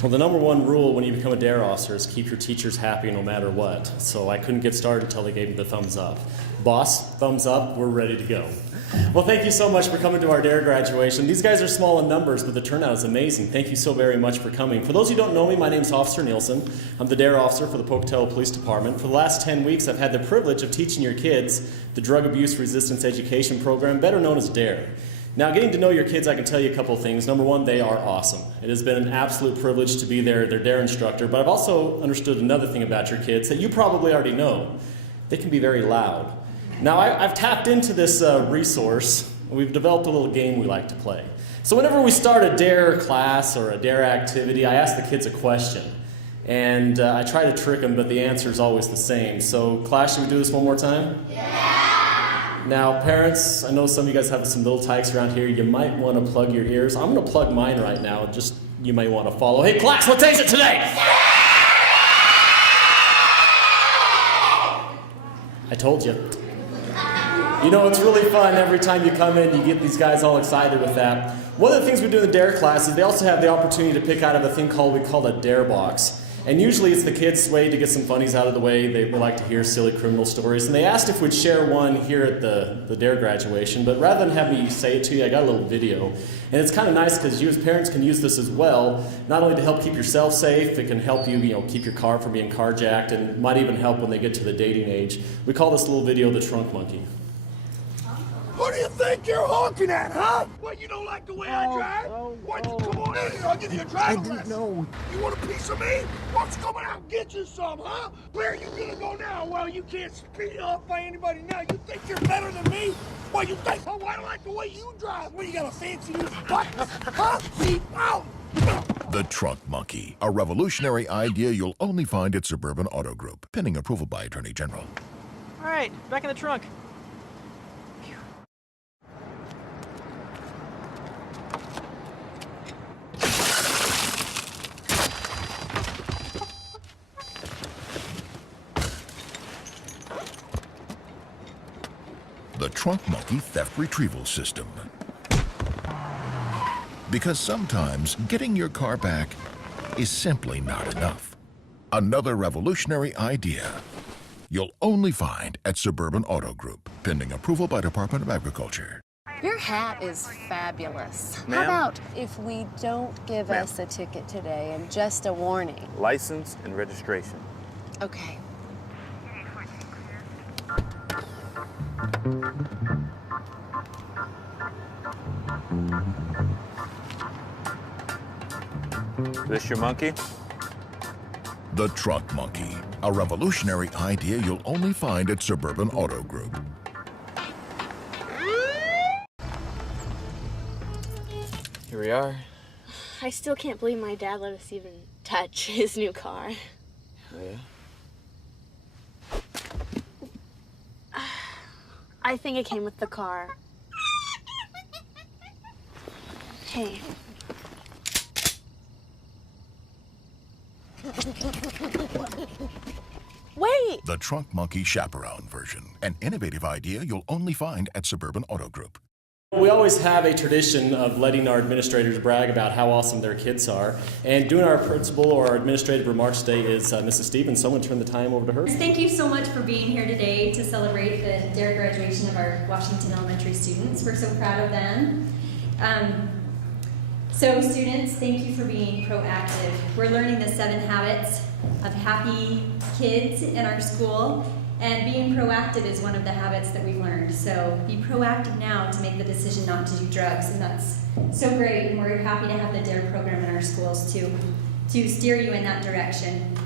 Well, the number one rule when you become a DARE officer is keep your teachers happy no matter what. So I couldn't get started until they gave me the thumbs up. Boss, thumbs up, we're ready to go. Well, thank you so much for coming to our DARE graduation. These guys are small in numbers, but the turnout is amazing. Thank you so very much for coming. For those who don't know me, my name is Officer Nielsen. I'm the DARE officer for the Pocatello Police Department. For the last 10 weeks, I've had the privilege of teaching your kids the Drug Abuse Resistance Education Program, better known as DARE. Now, getting to know your kids, I can tell you a couple of things. Number one, they are awesome. It has been an absolute privilege to be their DARE instructor, but I've also understood another thing about your kids that you probably already know. They can be very loud. Now, I've tapped into this resource. We've developed a little game we like to play. So whenever we start a DARE class or a DARE activity, I ask the kids a question. And I try to trick them, but the answer is always the same. So, class, should we do this one more time? Yeah! Now, parents, I know some of you guys have some little tykes around here. You might want to plug your ears. I'm going to plug mine right now. Just, you may want to follow. Hey, class, what day is it today? I told you. You know, it's really fun. Every time you come in, you get these guys all excited with that. One of the things we do in the DARE class is they also have the opportunity to pick out of a thing we call a DARE box. And usually it's the kids' way to get some funnies out of the way. They like to hear silly criminal stories. And they asked if we'd share one here at the DARE graduation. But rather than have me say it to you, I got a little video. And it's kind of nice because you as parents can use this as well, not only to help keep yourself safe, it can help you, keep your car from being carjacked, and might even help when they get to the dating age. We call this little video the Trunk Monkey. What do you think you're honking at, huh? What, you don't like the way I drive? What, come on in here, I'll give you a driving lesson. No. You want a piece of me? Why don't you come out and get you some, huh? Where are you gonna go now? Well, you can't speed up by anybody now. You think you're better than me? What, you think, oh, I don't like the way you drive. What, you got a fancy new buttons? Huh? Seat out. The Trunk Monkey, a revolutionary idea you'll only find at Suburban Auto Group, pending approval by Attorney General. All right, back in the trunk. The Trunk Monkey Theft Retrieval System. Because sometimes getting your car back is simply not enough. Another revolutionary idea you'll only find at Suburban Auto Group, pending approval by Department of Agriculture. Your hat is fabulous. Ma'am? How about if we don't give us a ticket today and just a warning? License and registration. Okay. This your monkey? The Trunk Monkey, a revolutionary idea you'll only find at Suburban Auto Group. Here we are. I still can't believe my dad let us even touch his new car. Oh, yeah? I think it came with the car. Hey. Wait! The Trunk Monkey Chaperone version, an innovative idea you'll only find at Suburban Auto Group. We always have a tradition of letting our administrators brag about how awesome their kids are. And doing our principal or our administrative remarks today is Mrs. Stevens. Someone turn the time over to her. Thank you so much for being here today to celebrate the DARE graduation of our Washington Elementary students. We're so proud of them. So students, thank you for being proactive. We're learning the 7 habits of happy kids in our school. And being proactive is one of the habits that we've learned. So be proactive now to make the decision not to do drugs, and that's so great. And we're happy to have the DARE program in our schools to steer you in that direction.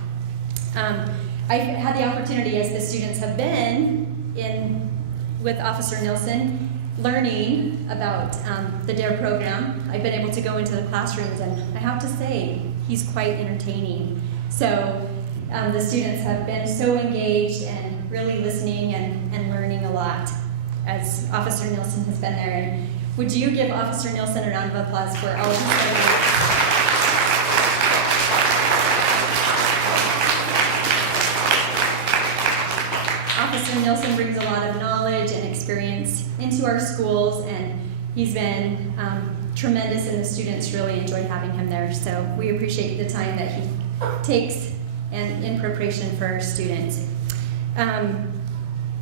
I've had the opportunity, as the students have been with Officer Nielsen, learning about the DARE program. I've been able to go into the classrooms, and I have to say, he's quite entertaining. So the students have been so engaged and really listening and learning a lot as Officer Nielsen has been there. And would you give Officer Nielsen a round of applause for all of his service? Officer Nielsen brings a lot of knowledge and experience into our schools, and he's been tremendous, and the students really enjoy having him there. So we appreciate the time that he takes and in preparation for our students.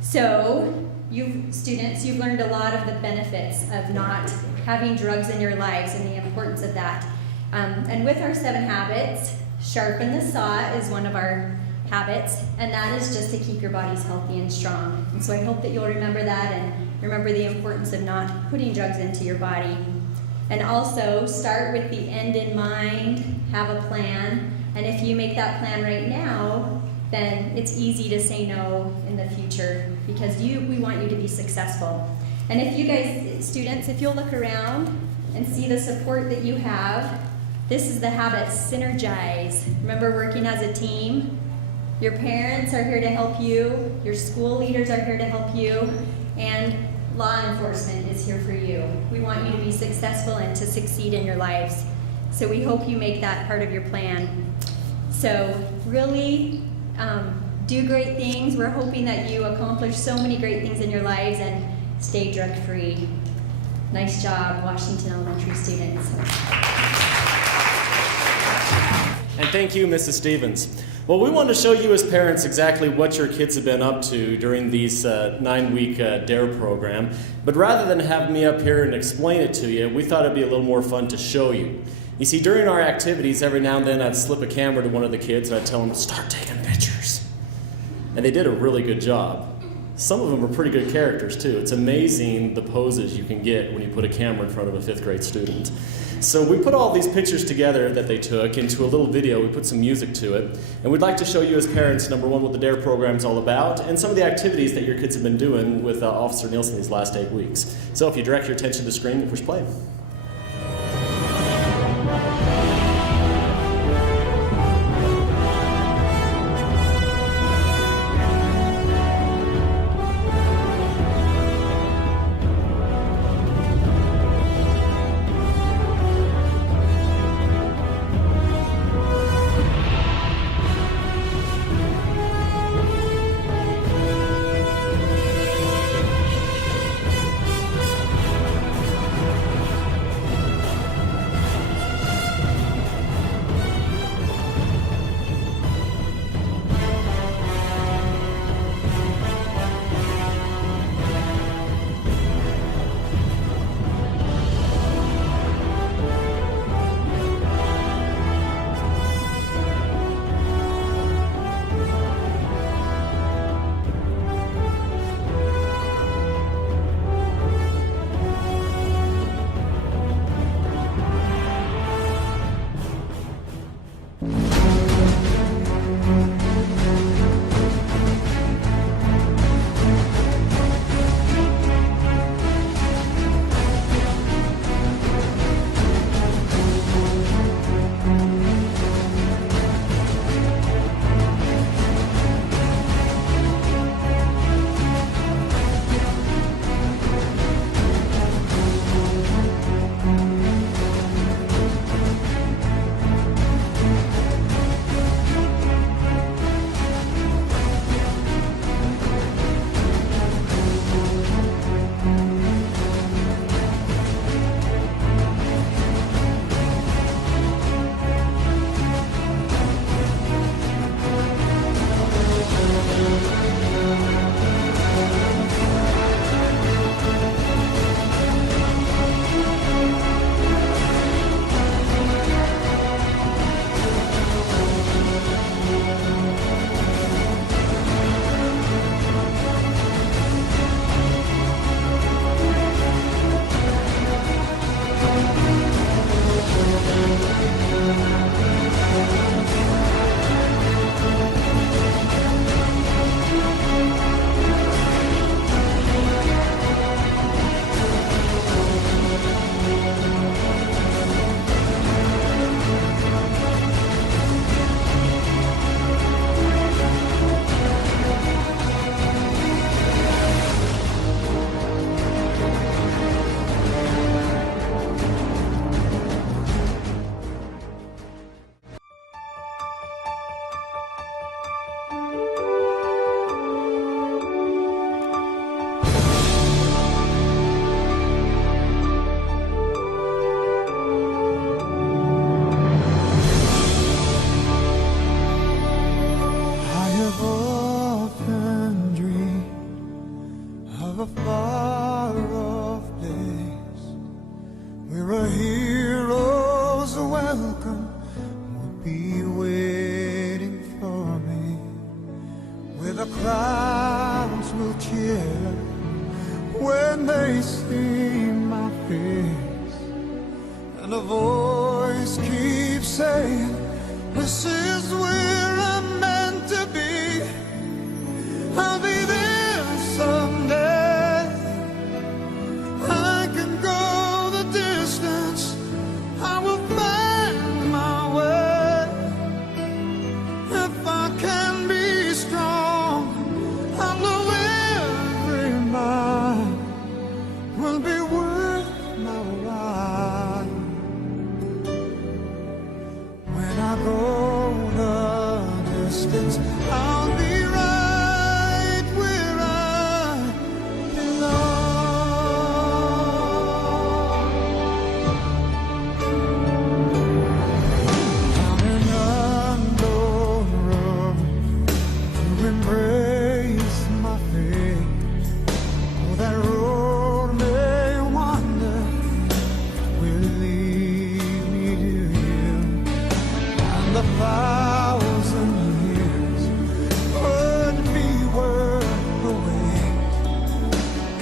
So you've learned a lot of the benefits of not having drugs in your lives and the importance of that. And with our 7 habits, sharpen the saw is one of our habits, and that is just to keep your bodies healthy and strong. And so I hope that you'll remember that and remember the importance of not putting drugs into your body. And also start with the end in mind, have a plan, and if you make that plan right now, then it's easy to say no in the future because we want you to be successful. And if you guys, students, if you'll look around and see the support that you have, this is the habits, synergize. Remember working as a team? Your parents are here to help you, your school leaders are here to help you, and law enforcement is here for you. We want you to be successful and to succeed in your lives. So we hope you make that part of your plan. So really do great things. We're hoping that you accomplish so many great things in your lives and stay drug-free. Nice job, Washington Elementary students. And thank you, Mrs. Stevens. Well, we wanted to show you as parents exactly what your kids have been up to during these 9-week DARE program. But rather than have me up here and explain it to you, we thought it'd be a little more fun to show you. You see, during our activities, every now and then I'd slip a camera to one of the kids and I'd tell them, start taking pictures. And they did a really good job. Some of them are pretty good characters too. It's amazing the poses you can get when you put a camera in front of a 5th grade student. So we put all these pictures together that they took into a little video. We put some music to it. And we'd like to show you as parents, number one, what the DARE program is all about, and some of the activities that your kids have been doing with Officer Nielsen these last 8 weeks. So if you direct your attention to the screen, we'll push play. welcome will be waiting for me, where the crowds will cheer when they see my face, and a voice keeps saying, this is where I'm meant to be. I'll be there someday. I can go the distance. I will find my way. If I can be strong, I know every mile will be worth my while. When I go the distance, I'll be right where I belong. Coming under to embrace my fate. Oh, that road may wander, will lead me to you, and the 1,000 years would be worth the wait.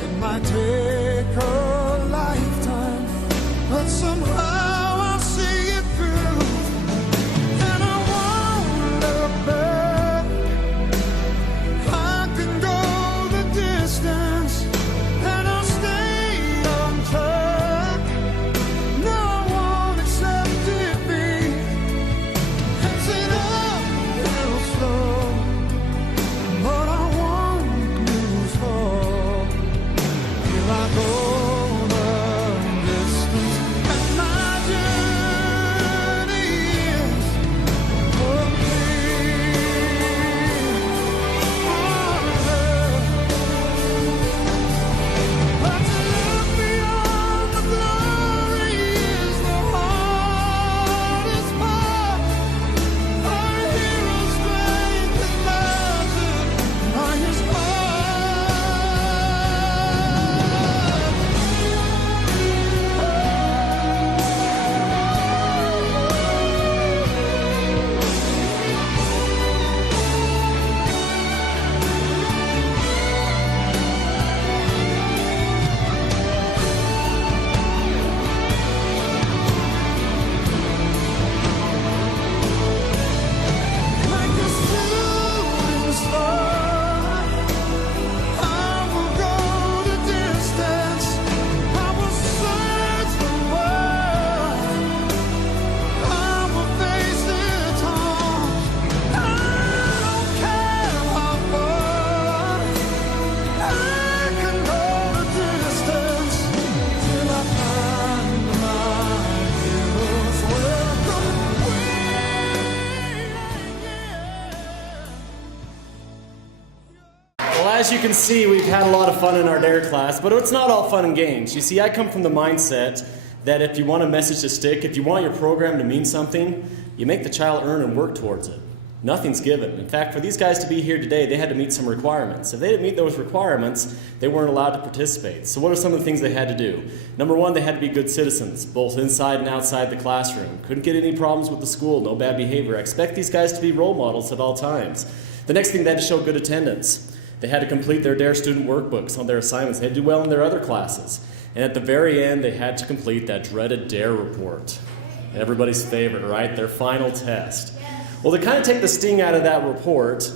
It might take a lifetime, but somehow I'll see it through, and I won't look back. I can go the distance, and I'll stay on track. No, I won't accept defeat. It's an uphill slow, but I won't lose hope. Till I go the distance, and my journey is complete. But to look beyond the glory is the hardest part. Our hero's strength is measured by his like a shooting star. I will go the distance. I will search the world. I will face it all. I don't care how far. I can go the distance till I find my hero's welcome. Well, as you can see, we've had a lot of fun in our DARE class, but it's not all fun and games. You see, I come from the mindset that if you want a message to stick, if you want your program to mean something, you make the child earn and work towards it. Nothing's given. In fact, for these guys to be here today, they had to meet some requirements. If they didn't meet those requirements, they weren't allowed to participate. So what are some of the things they had to do? Number one, they had to be good citizens, both inside and outside the classroom. Couldn't get any problems with the school, no bad behavior. I expect these guys to be role models at all times. The next thing, they had to show good attendance. They had to complete their DARE student workbooks on their assignments. They had to do well in their other classes. And at the very end, they had to complete that dreaded DARE report. Everybody's favorite, right? Their final test. Well, to kind of take the sting out of that report,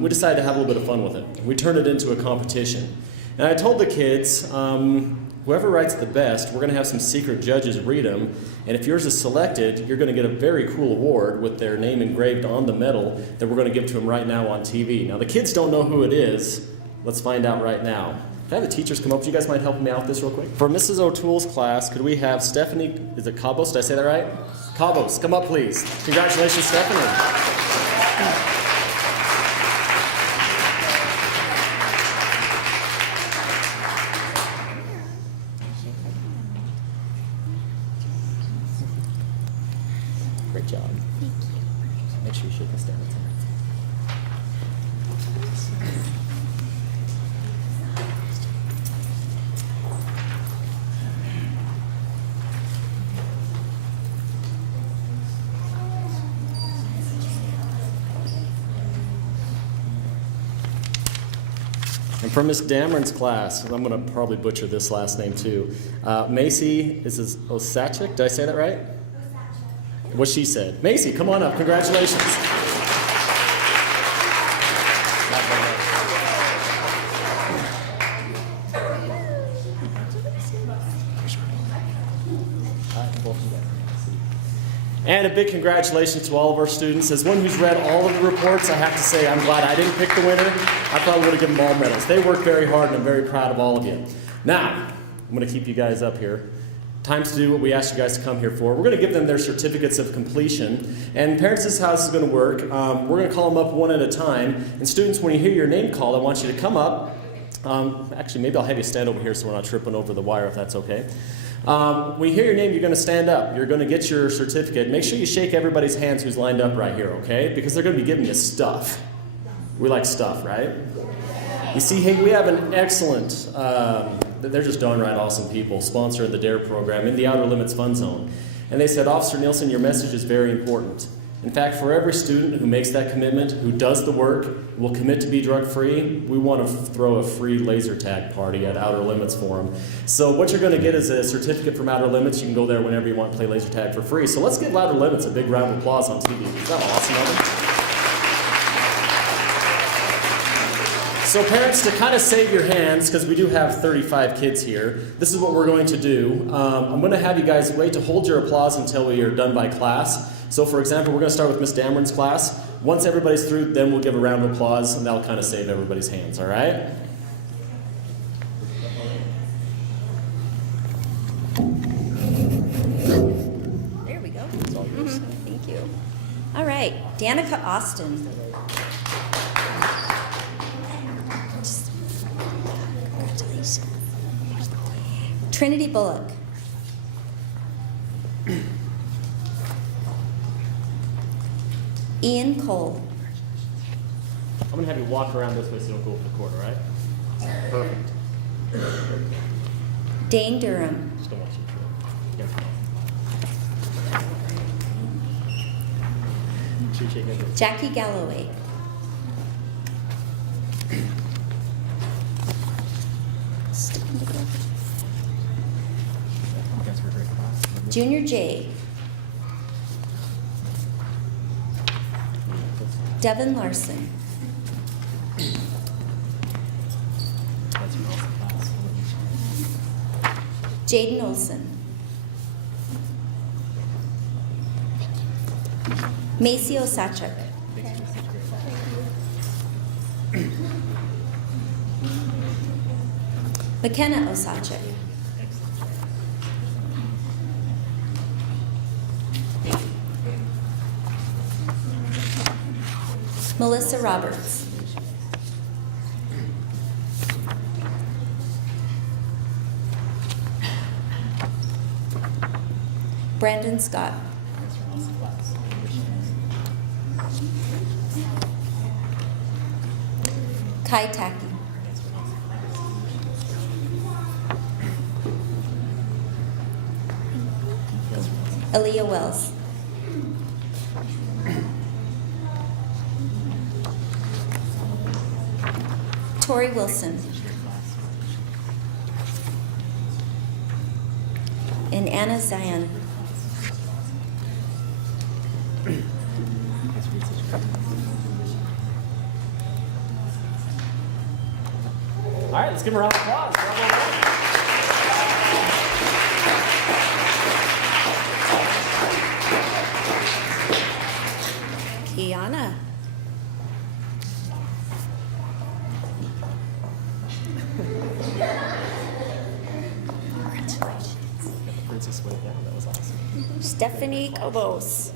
we decided to have a little bit of fun with it. We turned it into a competition. And I told the kids, whoever writes the best, we're going to have some secret judges read them. And if yours is selected, you're going to get a very cool award with their name engraved on the medal that we're going to give to them right now on TV. Now, the kids don't know who it is. Let's find out right now. Can I have the teachers come up? You guys mind helping me out with this real quick? For Mrs. O'Toole's class, could we have Stephanie, is it Cabos? Did I say that right? Cabos, come up please. Congratulations, Stephanie. Great job. Thank you. Make sure you shake this down. And from Miss Dameron's class, and I'm going to probably butcher this last name too, Macy, is this Osachik? Did I say that right? Osachik. What she said. Macy, come on up. Congratulations. And a big congratulations to all of our students. As one who's read all of the reports, I have to say I'm glad I didn't pick the winner. I probably would have given them all medals. They worked very hard, and I'm very proud of all of you. Now, I'm going to keep you guys up here. Time to do what we asked you guys to come here for. We're going to give them their certificates of completion. And parents, this is how this is going to work. We're going to call them up one at a time. And students, when you hear your name called, I want you to come up. Actually, maybe I'll have you stand over here so we're not tripping over the wire, if that's okay. When you hear your name, you're going to stand up. You're going to get your certificate. Make sure you shake everybody's hands who's lined up right here, okay? Because they're going to be giving you stuff. We like stuff, right? You see, hey, we have an excellent, they're just darn right awesome people, sponsoring the DARE program in the Outer Limits Fun Zone. And they said, Officer Nielsen, your message is very important. In fact, for every student who makes that commitment, who does the work, will commit to be drug-free, we want to throw a free laser tag party at Outer Limits for them. So what you're going to get is a certificate from Outer Limits. You can go there whenever you want to play laser tag for free. So let's give Outer Limits a big round of applause on TV. Is that awesome of them? So parents, to kind of save your hands, because we do have 35 kids here, this is what we're going to do. I'm going to have you guys wait to hold your applause until we are done by class. So for example, we're going to start with Miss Dameron's class. Once everybody's through, then we'll give a round of applause, and that'll kind of save everybody's hands, all right? There we go. Thank you. All right, Danica Austin. Congratulations. Trinity Bullock. Ian Cole. I'm going to have you walk around this way so you don't go over the court, all right? Perfect. Dane Durham. Just don't want you to trip. Yeah. Jackie Galloway. Junior J. Devin Larson. Jaden Olson. Macy Osachuk. McKenna Osachuk. Melissa Roberts. Brandon Scott. Kai Taki. Aaliyah Wells. Tori Wilson. And Anna Zion. All right, let's give them a round of applause. Kiana. Princess went down. That was awesome. Stephanie Cobos.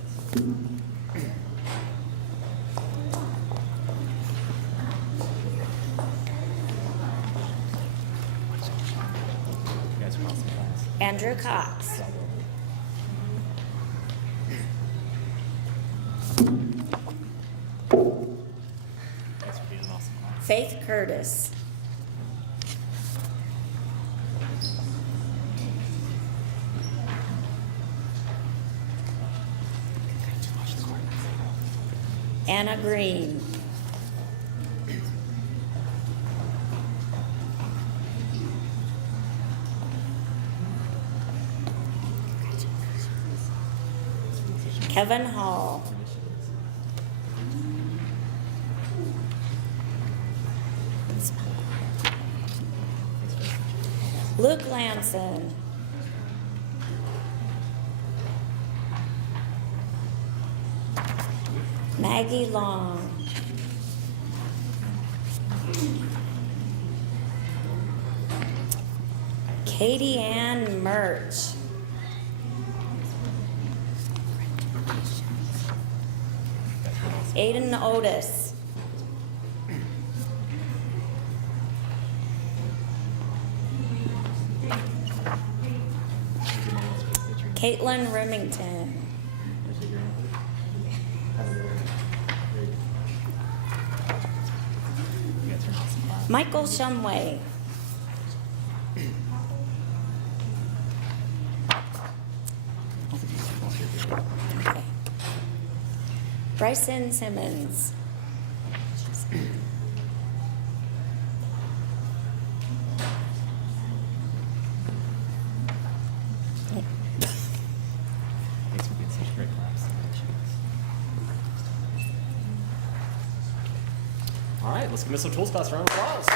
Andrew Cox. Faith Curtis. Anna Green. Evan Hall. Luke Lamson. Maggie Long. Katie Ann Merch. Aiden Otis. Caitlin Remington. Michael Shumway. Okay. Bryson Simmons. All right, let's give Miss O'Toole's class a round of applause.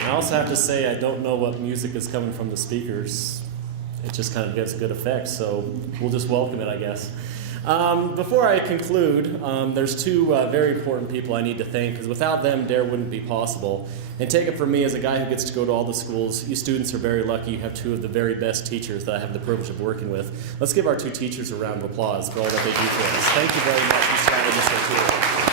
I also have to say, I don't know what music is coming from the speakers. It just kind of gets a good effect, so we'll just welcome it, I guess. Before I conclude, there's two very important people I need to thank, because without them, DARE wouldn't be possible. And take it from me, as a guy who gets to go to all the schools, you students are very lucky. You have two of the very best teachers that I have the privilege of working with. Let's give our two teachers a round of applause for all that they do for us. Thank you very much, Ms. Scott and Mr. O'Toole.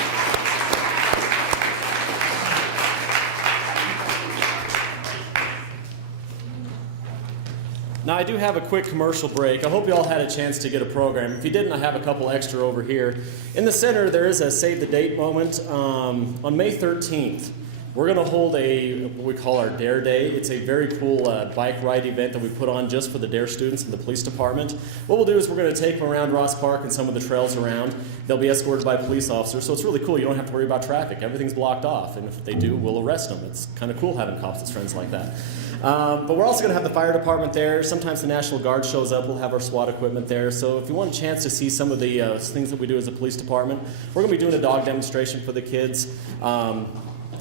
Now, I do have a quick commercial break. I hope you all had a chance to get a program. If you didn't, I have a couple extra over here. In the center, there is a Save the Date moment. On May 13th, we're going to hold what we call our DARE Day. It's a very cool bike ride event that we put on just for the DARE students in the police department. What we'll do is we're going to take them around Ross Park and some of the trails around. They'll be escorted by police officers, so it's really cool. You don't have to worry about traffic. Everything's blocked off, and if they do, we'll arrest them. It's kind of cool having cops as friends like that. But we're also going to have the fire department there. Sometimes the National Guard shows up. We'll have our SWAT equipment there. So if you want a chance to see some of the things that we do as a police department, we're going to be doing a dog demonstration for the kids.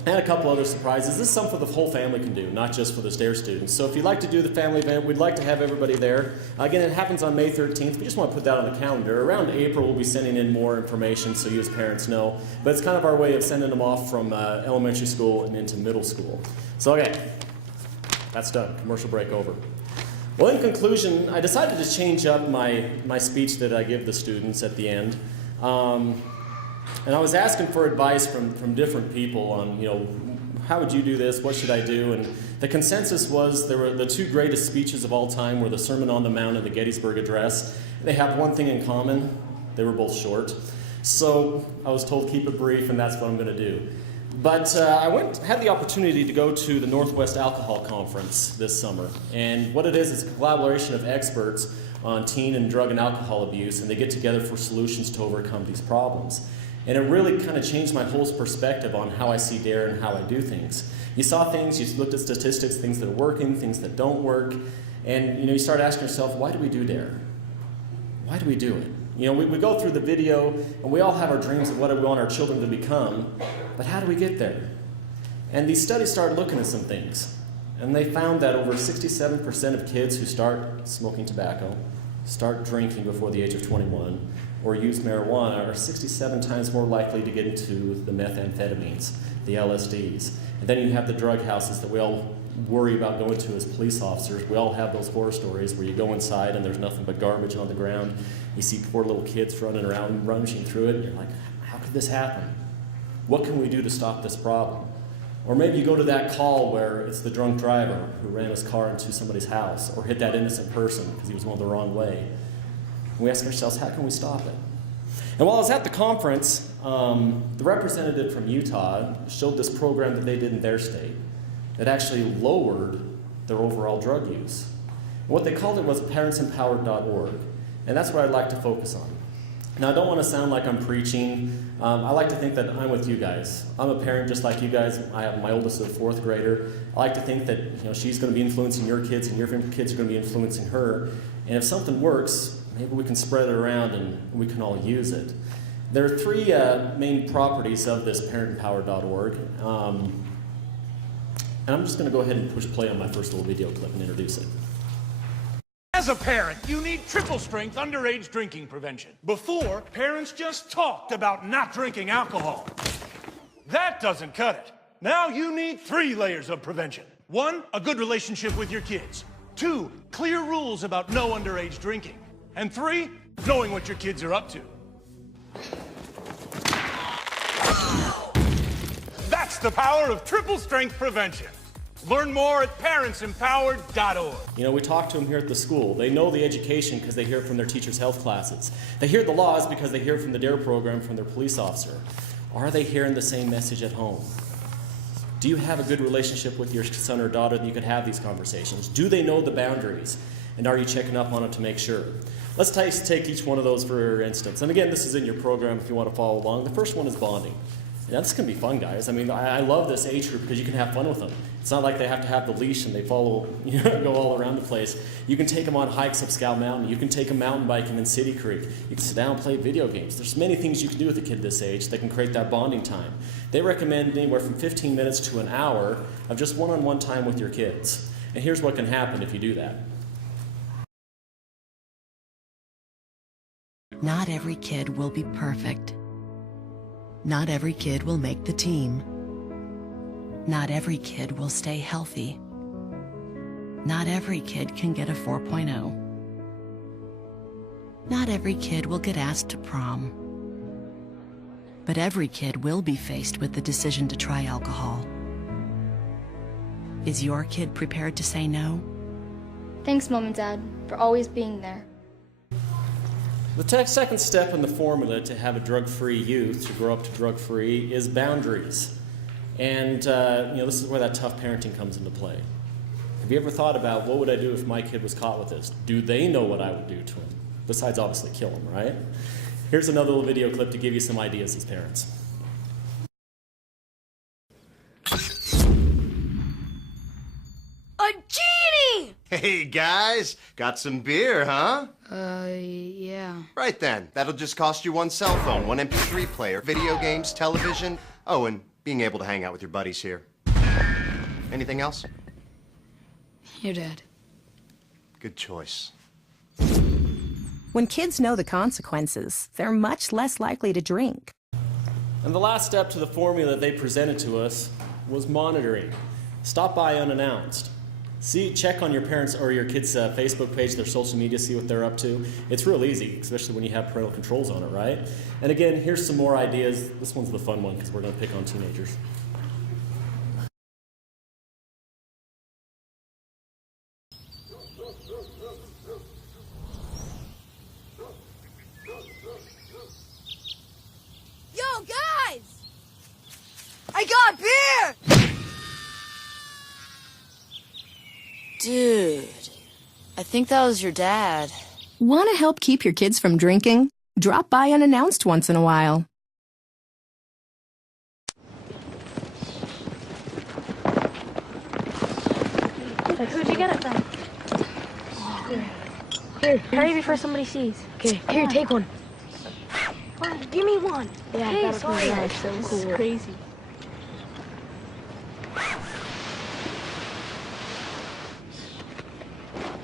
And a couple other surprises. This is something the whole family can do, not just for the DARE students. So if you'd like to do the family event, we'd like to have everybody there. Again, it happens on May 13th. We just want to put that on the calendar. Around April, we'll be sending in more information so you as parents know. But it's kind of our way of sending them off from elementary school and into middle school. So, okay, that's done. Commercial break over. Well, in conclusion, I decided to change up my speech that I give the students at the end. And I was asking for advice from different people on, how would you do this? What should I do? And the consensus was the two greatest speeches of all time were the Sermon on the Mount and the Gettysburg Address. They have one thing in common. They were both short. So I was told keep it brief, and that's what I'm going to do. But I had the opportunity to go to the Northwest Alcohol Conference this summer. And what it is a collaboration of experts on teen and drug and alcohol abuse, and they get together for solutions to overcome these problems. And it really kind of changed my whole perspective on how I see DARE and how I do things. You saw things, you looked at statistics, things that are working, things that don't work, and you start asking yourself, why do we do DARE? Why do we do it? We go through the video, and we all have our dreams of what we want our children to become, but how do we get there? And these studies started looking at some things, and they found that over 67% of kids who start smoking tobacco, start drinking before the age of 21, or use marijuana are 67 times more likely to get into the methamphetamines, the LSDs. And then you have the drug houses that we all worry about going to as police officers. We all have those horror stories where you go inside and there's nothing but garbage on the ground. You see poor little kids running around, rummaging through it, and you're like, how could this happen? What can we do to stop this problem? Or maybe you go to that call where it's the drunk driver who ran his car into somebody's house or hit that innocent person because he was going the wrong way. And we ask ourselves, how can we stop it? And while I was at the conference, the representative from Utah showed this program that they did in their state that actually lowered their overall drug use. And what they called it was parentsempowered.org. And that's what I'd like to focus on. Now, I don't want to sound like I'm preaching. I like to think that I'm with you guys. I'm a parent just like you guys. I have my oldest is a 4th grader. I like to think that she's going to be influencing your kids and your kids are going to be influencing her. And if something works, maybe we can spread it around and we can all use it. There are 3 main properties of this parentempower.org. And I'm just going to go ahead and push play on my first little video clip and introduce it. As a parent, you need triple-strength underage drinking prevention. Before, parents just talked about not drinking alcohol. That doesn't cut it. Now you need 3 layers of prevention. 1, a good relationship with your kids. 2, clear rules about no underage drinking. And 3, knowing what your kids are up to. That's the power of triple-strength prevention. Learn more at parentsempowered.org. We talk to them here at the school. They know the education because they hear it from their teachers' health classes. They hear the laws because they hear it from the DARE program from their police officer. Are they hearing the same message at home? Do you have a good relationship with your son or daughter that you could have these conversations? Do they know the boundaries? And are you checking up on it to make sure? Let's take each one of those for instance. And again, this is in your program if you want to follow along. The first one is bonding. And that's going to be fun, guys. I mean, I love this age group because you can have fun with them. It's not like they have to have the leash and they follow, go all around the place. You can take them on hikes up Scout Mountain. You can take them mountain biking in City Creek. You can sit down and play video games. There's many things you can do with a kid this age that can create that bonding time. They recommend anywhere from 15 minutes to an hour of just one-on-one time with your kids. And here's what can happen if you do that. Not every kid will be perfect. Not every kid will make the team. Not every kid will stay healthy. Not every kid can get a 4.0. Not every kid will get asked to prom. But every kid will be faced with the decision to try alcohol. Is your kid prepared to say no? Thanks, Mom and Dad, for always being there. The second step in the formula to have a drug-free youth, to grow up to drug-free, is boundaries. And this is where that tough parenting comes into play. Have you ever thought about what would I do if my kid was caught with this? Do they know what I would do to him? Besides obviously kill him, right? Here's another little video clip to give you some ideas as parents. A genie! Hey guys, got some beer, huh? Yeah. Right then, that'll just cost you 1 cell phone, 1 MP3 player, video games, television, oh, and being able to hang out with your buddies here. Anything else? Your dad. Good choice. When kids know the consequences, they're much less likely to drink. And the last step to the formula they presented to us was monitoring. Stop by unannounced. Check on your parents' or your kids' Facebook page, their social media, see what they're up to. It's real easy, especially when you have parental controls on it, right? And again, here's some more ideas. This one's the fun one because we're going to pick on teenagers. Yo, guys! I got beer! Dude, I think that was your dad. Want to help keep your kids from drinking? Drop by unannounced once in a while. Who'd you get it from? Here, hurry before somebody sees. Okay, here, take one. Give me one. Yeah, hey, that's sorry. so cool. This is crazy.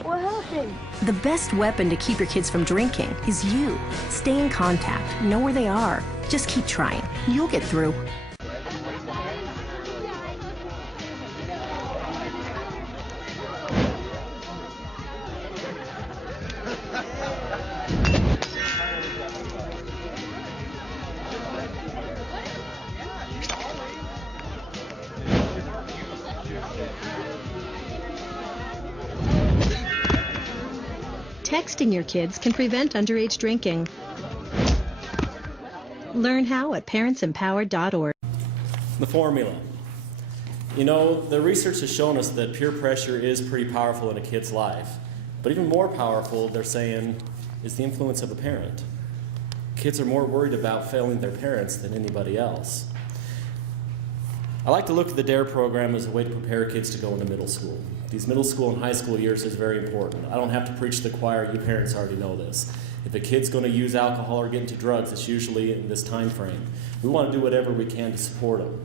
What happened? The best weapon to keep your kids from drinking is you. Stay in contact. Know where they are. Just keep trying. You'll get through. Texting your kids can prevent underage drinking. Learn how at parentsempowered.org. The formula. The research has shown us that peer pressure is pretty powerful in a kid's life. But even more powerful, they're saying, is the influence of a parent. Kids are more worried about failing their parents than anybody else. I like to look at the DARE program as a way to prepare kids to go into middle school. These middle school and high school years is very important. I don't have to preach to the choir, you parents already know this. If a kid's going to use alcohol or get into drugs, it's usually in this time frame. We want to do whatever we can to support them.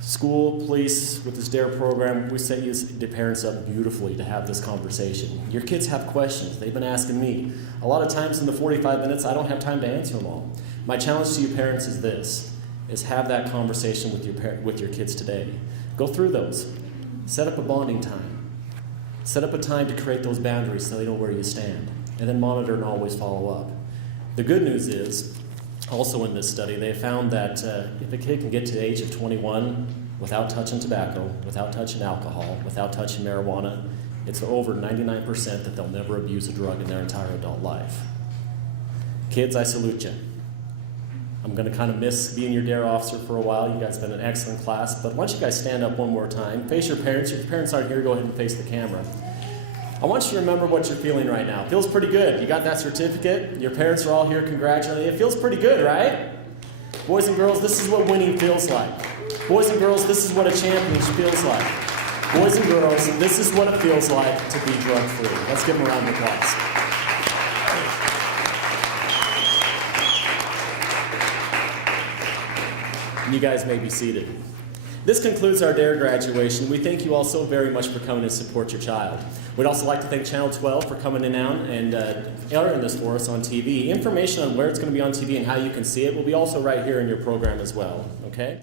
School, police, with this DARE program, we set you the parents up beautifully to have this conversation. Your kids have questions. They've been asking me. A lot of times in the 45 minutes, I don't have time to answer them all. My challenge to you parents is this, is have that conversation with your kids today. Go through those. Set up a bonding time. Set up a time to create those boundaries so they know where you stand. And then monitor and always follow up. The good news is, also in this study, they found that if a kid can get to the age of 21 without touching tobacco, without touching alcohol, without touching marijuana, it's over 99% that they'll never abuse a drug in their entire adult life. Kids, I salute you. I'm going to kind of miss being your DARE officer for a while. You guys have been an excellent class, but why don't you guys stand up one more time, face your parents. If your parents aren't here, go ahead and face the camera. I want you to remember what you're feeling right now. It feels pretty good. You got that certificate. Your parents are all here congratulating you. It feels pretty good, right? Boys and girls, this is what winning feels like. Boys and girls, this is what a championship feels like. Boys and girls, this is what it feels like to be drug-free. Let's give them a round of applause. You guys may be seated. This concludes our DARE graduation. We thank you all so very much for coming to support your child. We'd also like to thank Channel 12 for coming in and airing this for us on TV. Information on where it's going to be on TV and how you can see it will be also right here in your program as well, okay?